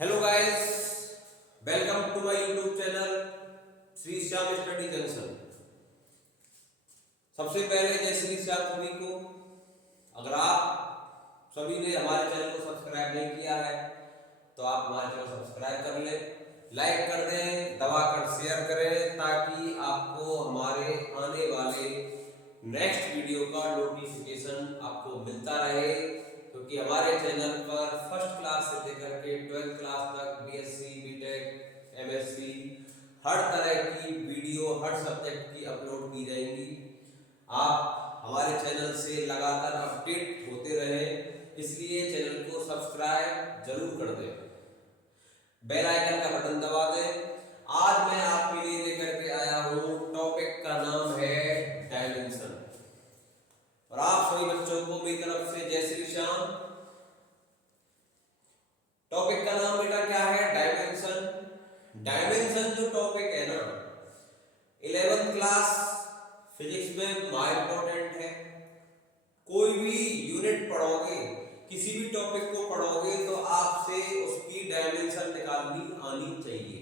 Hello guys, welcome to my YouTube channel Shri Shyam study junction. सबसे पहले जय श्री श्याम सभी को। अगर आप सभी ने हमारे चैनल को सब्सक्राइब नहीं किया है तो आप हमारे चैनल को सब्सक्राइब कर लें, लाइक कर दें, दबाकर शेयर करें ताकि आपको हमारे आने वाले नेक्स्ट वीडियो का नोटिफिकेशन आपको मिलता रहे। क्योंकि हमारे चैनल पर फर्स्ट क्लास से लेकर के 12th क्लास तक बीएससी, बीटेक, एमएससी हर तरह की वीडियो हर सब्जेक्ट की अपलोड की जाएंगी। आप हमारे चैनल से लगातार अपडेट होते रहें, इसलिए चैनल को सब्सक्राइब जरूर कर दें, बेल आइकन का बटन दबा दें। आज मैं आपके लिए लेकर के आया हूँ, टॉपिक का नाम है डायमेंशन। और आप सभी बच्चों को मेरी तरफ से जय श्री श्याम। टॉपिक का नाम बेटा क्या है? डायमेंशन। डायमेंशन जो टॉपिक है ना, 11th क्लास फिजिक्स में बड़ा इंपॉर्टेंट है। कोई भी यूनिट पढ़ोगे, किसी भी टॉपिक को पढ़ोगे तो आपसे उसकी डायमेंशन निकालनी आनी चाहिए।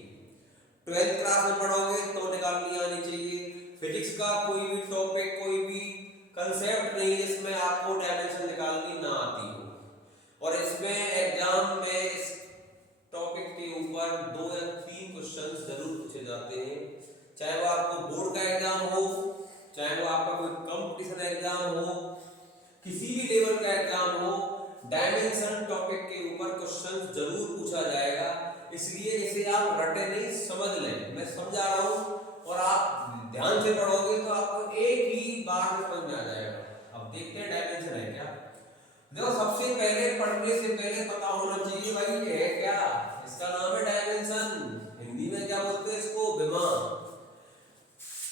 12th क्लास में पढ़ोगे तो निकालनी आनी चाहिए। फिजिक्स का कोई भी टॉपिक, कोई भी कंसेप्ट नहीं है इसमें आपको डायमेंशन निकालनी ना आती हो। और इसमें एग्जाम में इस टॉपिक के ऊपर 2 या 3 क्वेश्चन जरूर पूछे जाते हैं, चाहे वो आपको बोर्ड का एग्जाम हो, चाहे वो आपका कोई कंपटीशन एग्जाम हो, किसी भी लेवल का एग्जाम हो, डायमेंशन टॉपिक के ऊपर क्वेश्चन जरूर पूछा जाएगा। इसलिए इसे आप रटे नहीं, समझ लें। मैं समझा रहा हूं और आप ध्यान से पढ़ोगे तो आपको एक ही बार में समझ में आ जाएगा। अब देखते हैं डायमेंशन है क्या। देखो, सबसे पहले पढ़ने से पहले पता होना चाहिए भाई ये है क्या। इसका नाम है डायमेंशन। हिंदी में क्या बोलते हैं इसको? विमान।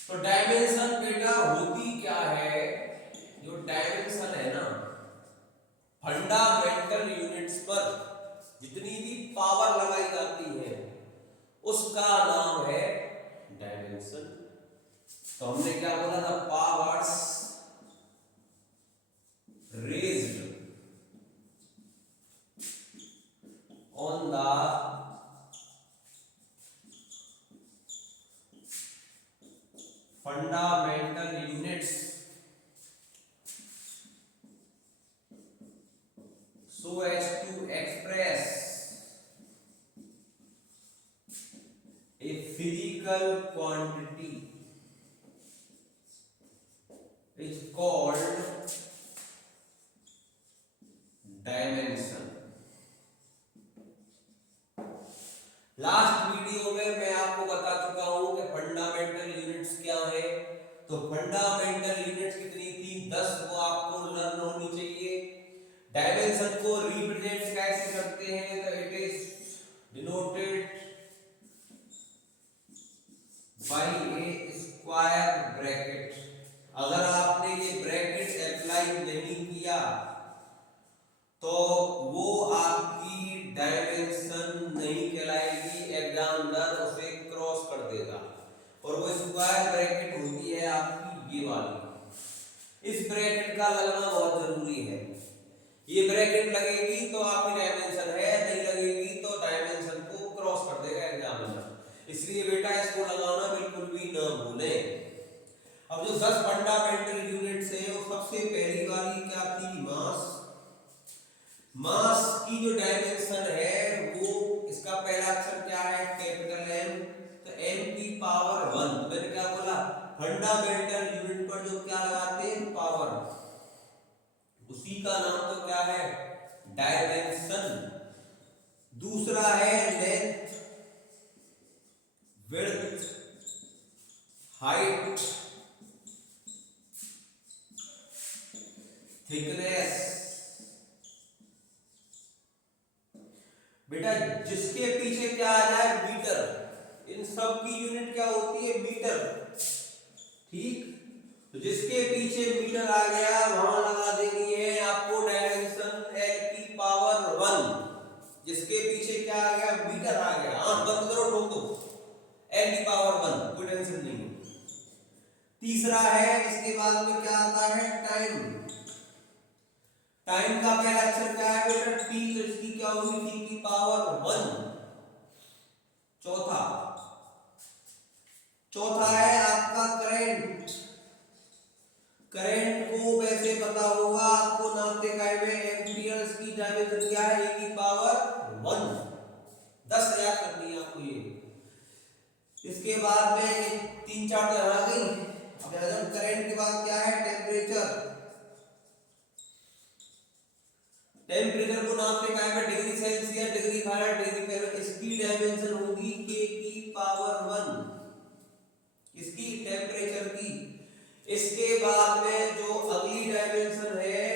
तो डायमेंशन बेटा होती क्या है? जो डायमेंशन है ना, फंडामेंटल यूनिट्स पर जितनी भी पावर लगाई जाती है उसका नाम है डायमेंशन। तो हमने क्या बोला था? Powers raised on the fundamental units so as to express a physical quantity is called dimension. Last video में मैं आपको बता चुका हूं कि फंडामेंटल यूनिट्स क्या है। तो फंडामेंटल यूनिट्स कितनी थी? 10। वो आपको लर्न होनी चाहिए। डायमेंशन को रिप्रेजेंट कैसे करते हैं? तो it is denoted by A square bracket. अगर आपने ये ब्रैकेट अप्लाई नहीं किया तो वो आपकी डायमेंशन नहीं कहलाएगी। एग्जामिनर उसे क्रॉस कर देगा। और वो स्क्वायर ब्रैकेट होती है आपकी ये वाली। इस ब्रैकेट का लगना बहुत जरूरी है। ये ब्रैकेट लगेगी तो आपकी डायमेंशन है, नहीं लगेगी तो डायमेंशन को क्रॉस कर देगा एग्जामिनर। इसलिए बेटा इसको लगाना बिल्कुल भी ना भूलें। अब जो 10 फंडामेंटल यूनिट्स है, वो सबसे पहली वाली क्या थी? मास। मास की जो डायमेंशन है वो, इसका पहला अक्षर क्या है? Capital M. तो एम की पावर 1। मैंने क्या बोला? फंडामेंटल यूनिट पर जो क्या लगाते हैं? पावर। उसी का नाम तो क्या है? डायमेंशन। दूसरा है लेंथ, विड्थ, हाइट, थिकनेस। बेटा जिसके पीछे क्या आ जाए? मीटर। इन सब की यूनिट क्या होती है? मीटर। ठीक। तो जिसके पीछे मीटर आ गया वहां लगा देनी है आपको डायमेंशन एल की पावर 1। जिसके पीछे क्या आ गया? मीटर आ गया। आंख बंद करो, ठोक दो, एल की पावर 1, कोई टेंशन नहीं। तीसरा है, इसके बाद में क्या आता है? टाइम। टाइम का पहला अक्षर क्या है बेटा? टी। तो इसकी क्या होगी? टी की पावर 1। डायमेंशन क्या है, e की पावर 1। 10 याद करनी है आपको ये। इसके बाद में 3-4 तो आ गई। अब करंट के बाद क्या है, टेम्परेचर। टेम्परेचर को नापने का है degree Celsius, degree Fahrenheit, degree kelvin. इसकी डायमेंशन होगी k की पावर 1, इसकी टेम्परेचर की। इसके बाद में जो अगली डायमेंशन है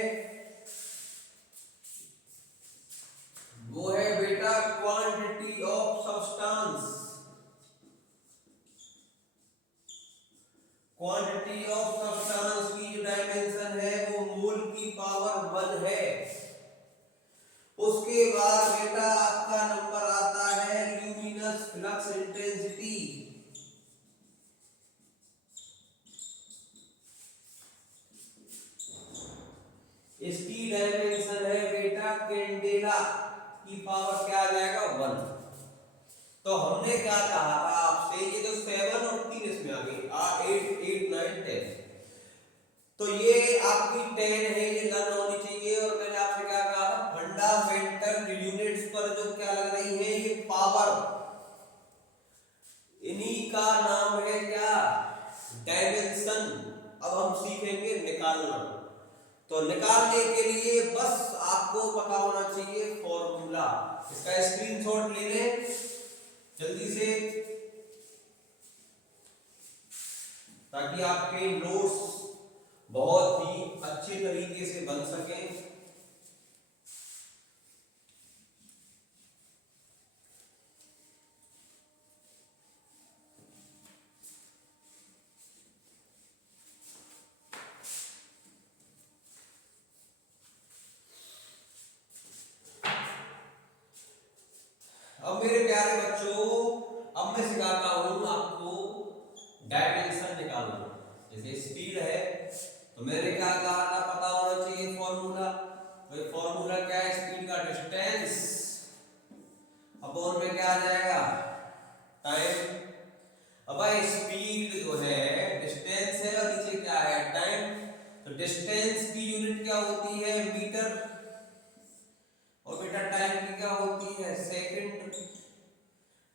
वो है बेटा quantity of substance. Quantity of substance की जो डायमेंशन है वो मोल की पावर 1 है। उसके बाद बेटा आपका नंबर आता है ल्यूमिनस फ्लक्स इंटेंसिटी। इसकी डायमेंशन है बेटा कैंडेला की पावर क्या आ जाएगा, 1। तो हमने क्या कहा था आपसे, ये तो 7 और 3 इसमें आ गई, 8, 9, 10। तो ये आपकी 10 है, ये लर्न होनी चाहिए। और मैंने आपसे क्या कहा था, फंडामेंटल यूनिट्स पर जो क्या लग रही है, ये पावर, इन्हीं का नाम है क्या, डायमेंशन। अब हम सीखेंगे निकालना। तो निकालने के लिए बस आपको पता होना चाहिए फॉर्मूला। इसका स्क्रीनशॉट ले लें जल्दी से, ताकि आपके नोट्स बहुत ही अच्छे तरीके से बन सकें। अब मेरे प्यारे बच्चों, अब मैं सिखाता हूं आपको डायमेंशन निकालना। जैसे स्पीड है तो मैंने क्या कहा था, पता होना चाहिए फॉर्मूला। तो फॉर्मूला क्या है, स्पीड का डिस्टेंस अपॉन में क्या आ जाएगा, टाइम। अब भाई स्पीड जो है डिस्टेंस है और नीचे क्या है, टाइम। तो डिस्टेंस की यूनिट क्या होती है, मीटर, और बेटा टाइम की क्या होती है, सेकंड।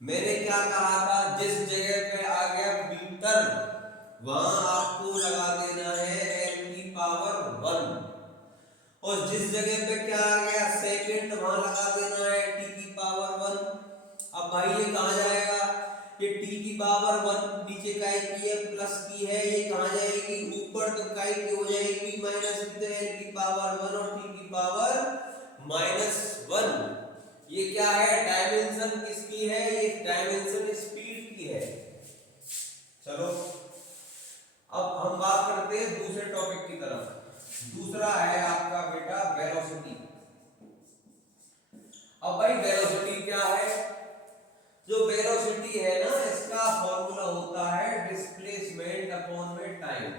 मैंने क्या कहा था, जिस जगह पे आ गया मीटर वहां आपको लगा देना है n की पावर 1, और जिस जगह पे क्या आ गया सेकंड वहां लगा देना है t की पावर 1। अब भाई ये कहां जाएगा, ये t की पावर 1 नीचे काय की है, प्लस की है, ये कहां जाएगी ऊपर, तो काय की हो जाएगी माइनस की, तो n की पावर 1 और t की पावर -1। ये क्या है, डायमेंशन किसकी है, ये डायमेंशन स्पीड की है। चलो अब हम बात करते हैं दूसरे टॉपिक की तरफ। दूसरा है आपका बेटा वेलोसिटी। अब भाई वेलोसिटी क्या है, जो वेलोसिटी है ना, इसका फॉर्मूला होता है डिस्प्लेसमेंट अपॉन में टाइम।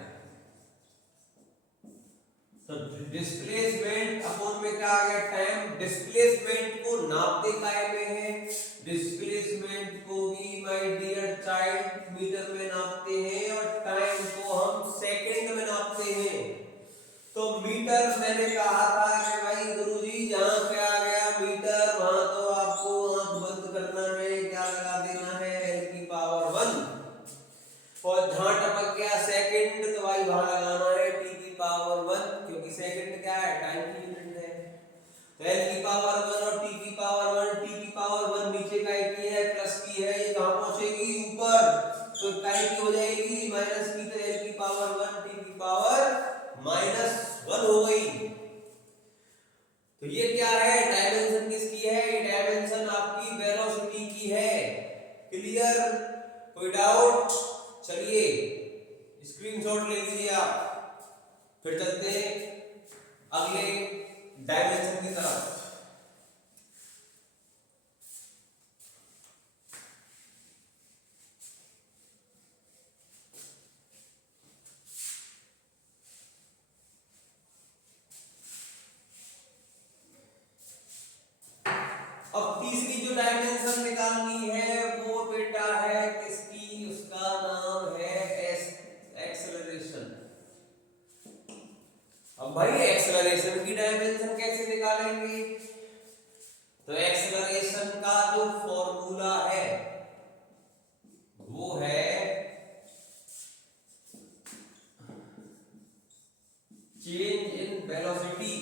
तो डिस्प्लेसमेंट अपॉन में क्या आ गया, टाइम। डिस्प्लेसमेंट को नापते काय में है, डिस्प्लेसमेंट को भी माय डियर चाइल्ड मीटर में नापते हैं, और टाइम को हम सेकंड में नापते हैं। तो मीटर मैंने कहा था कि भाई गुरुजी जहां पे आ गया मीटर वहां तो आपको आंख बंद करना है, क्या लगा देना है n की पावर 1, और जहां टपक गया सेकंड तो भाई वहां लगाना है t की पावर 1, क्योंकि सेकंड क्या है, टाइम की यूनिट है। तो n की पावर 1 और t की पावर 1, t की पावर 1 नीचे का की है, प्लस की है, ये कहां पहुंचेगी ऊपर, तो टाइम की हो जाएगी माइनस की, तो n की पावर 1 t की पावर -1 हो गई। तो ये क्या है, डायमेंशन किसकी है, ये डायमेंशन आपकी वेलोसिटी की है। क्लियर, कोई डाउट? चलिए स्क्रीनशॉट ले लीजिए आप, फिर चलते हैं अगले डायमेंशन की तरफ। अब तीसरी जो डायमेंशन निकालनी है वो बेटा है किसकी, उसका नाम है एक्सेलरेशन। अब भाई एक्सेलरेशन की डायमेंशन कैसे निकालेंगे, इसका जो फॉर्मूला है वो है चेंज इन वेलोसिटी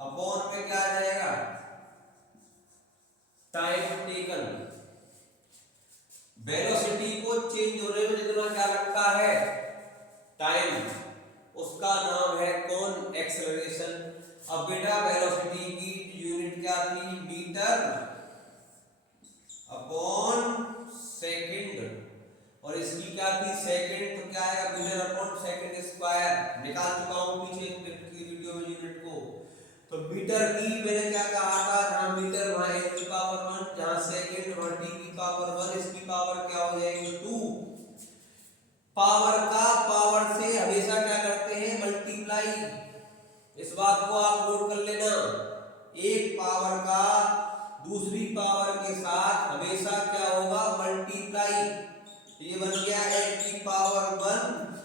अपॉन में क्या आ जाएगा, टाइम टेकन। वेलोसिटी को चेंज होने में जितना क्या लगता है, टाइम, उसका नाम है कौन, एक्सेलरेशन। अब बेटा वेलोसिटी की यूनिट क्या थी, मीटर अपॉन सेकंड, और इसकी क्या थी, सेकंड, तो क्या आएगा, मीटर अपॉन सेकंड स्क्वायर। निकाल चुका हूं पीछे की वीडियो में यूनिट को। तो मीटर की मैंने क्या कहा था, जहां मीटर वहां a की पावर 1, जहां सेकंड वहां t की पावर 1, इसकी पावर क्या हो जाएगी 2। पावर का पावर से हमेशा क्या करते हैं, मल्टीप्लाई। इस बात को आप नोट कर लेना, एक पावर का दूसरी पावर के साथ हमेशा क्या होगा, मल्टीप्लाई। ये बन गया n की पावर 1,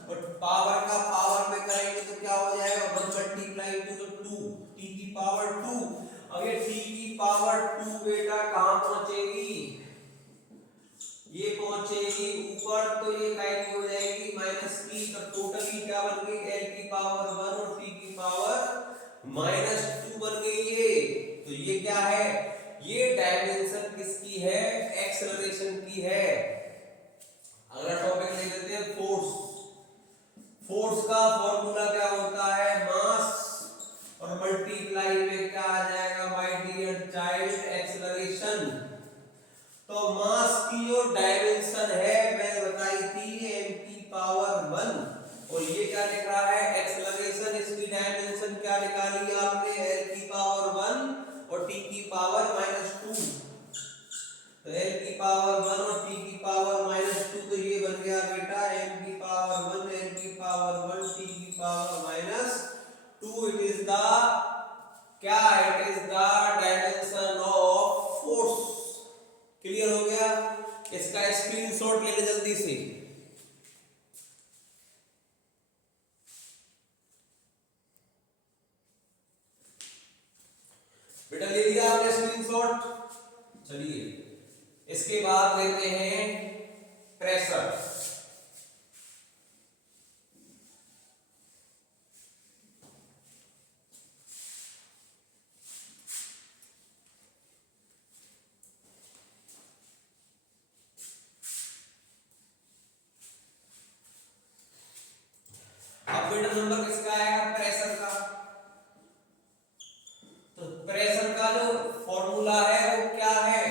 और पावर का पावर में करेंगे तो क्या हो जाएगा, 1 मल्टीप्लाई 2 तो 2, t की पावर 2। अब ये t की पावर 2 बेटा कहां पहुंचेगी, ये पहुंचेगी ऊपर, तो ये काय हो जाएगी माइनस की। तो टोटली क्या बन गई, l की पावर 1 और t की पावर माइनस 2 बन गई ये। तो ये क्या है, ये डायमेंशन किसकी है, एक्सेलरेशन की है। अगला टॉपिक ले लेते हैं फोर्स। फोर्स का फॉर्मूला क्या होता है, मास और मल्टीप्लाई में क्या आ जाएगा, माय डियर चाइल्ड, एक्सेलरेशन। तो मास की जो डायमेंशन है मैंने बताई थी m की पावर 1, और ये क्या लिख रहा है, एक्सेलरेशन। इसकी डायमेंशन क्या निकाली आपने, l की पावर 1 और t की पावर -2। तो l की पावर 1 और t की पावर -2, तो ये बन गया बेटा m की पावर 1, l की पावर 1, t की पावर -2। इट इज द क्या, it is the dimension of force. Clear हो गया, इसका स्क्रीनशॉट ले ले जल्दी से। बेटा ले लिया आपने स्क्रीनशॉट, चलिए इसके बाद लेते हैं प्रेशर।